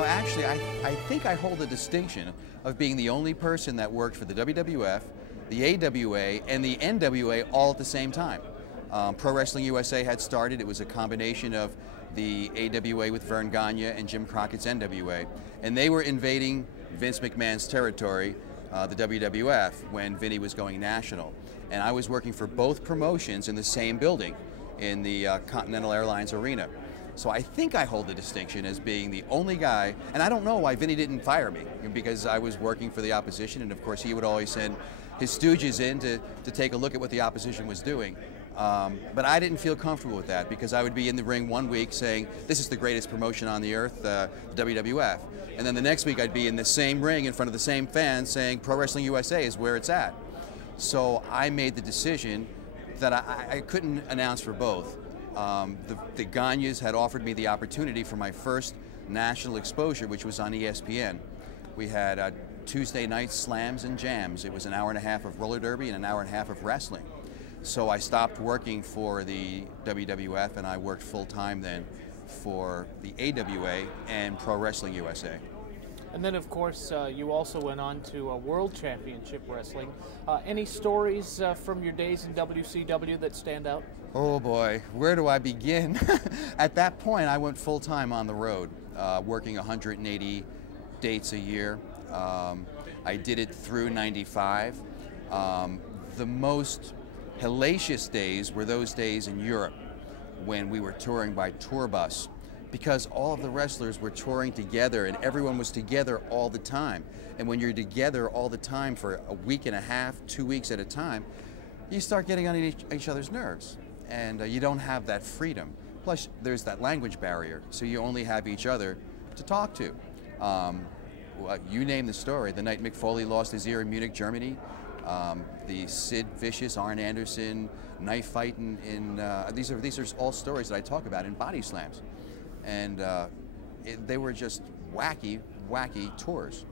know, actually, I think I hold the distinction of being the only person that worked for the WWF, the AWA, and the NWA all at the same time. Pro Wrestling USA had started. It was a combination of the AWA with Vern Gagne and Jim Crockett's NWA. And they were invading Vince McMahon's territory, the WWF, when Vinny was going national. And I was working for both promotions in the same building in the Continental Airlines Arena. So I think I hold the distinction as being the only guy, and I don't know why Vinny didn't fire me, because I was working for the opposition, and of course he would always send his stooges in to take a look at what the opposition was doing. But I didn't feel comfortable with that, because I would be in the ring one week saying, this is the greatest promotion on the earth, the WWF. And then the next week I'd be in the same ring in front of the same fans saying Pro Wrestling USA is where it's at. So I made the decision that I couldn't announce for both. The Gagnes had offered me the opportunity for my first national exposure, which was on ESPN. We had Tuesday night slams and jams. It was an hour and a half of roller derby and an hour and a half of wrestling. So I stopped working for the WWF and I worked full-time then for the AWA and Pro Wrestling USA. And then, of course, you also went on to World Championship Wrestling. Any stories from your days in WCW that stand out? Oh boy, where do I begin? At that point, I went full-time on the road, working 180 dates a year. I did it through '95. The most hellacious days were those days in Europe when we were touring by tour bus, because all of the wrestlers were touring together and everyone was together all the time. And when you're together all the time for a week and a half, 2 weeks at a time, you start getting on each other's nerves. And you don't have that freedom. Plus, there's that language barrier, so you only have each other to talk to. You name the story. The night Mick Foley lost his ear in Munich, Germany, the Sid Vicious, Arn Anderson knife fight these are all stories that I talk about in Body Slams. And they were just wacky, wacky tours.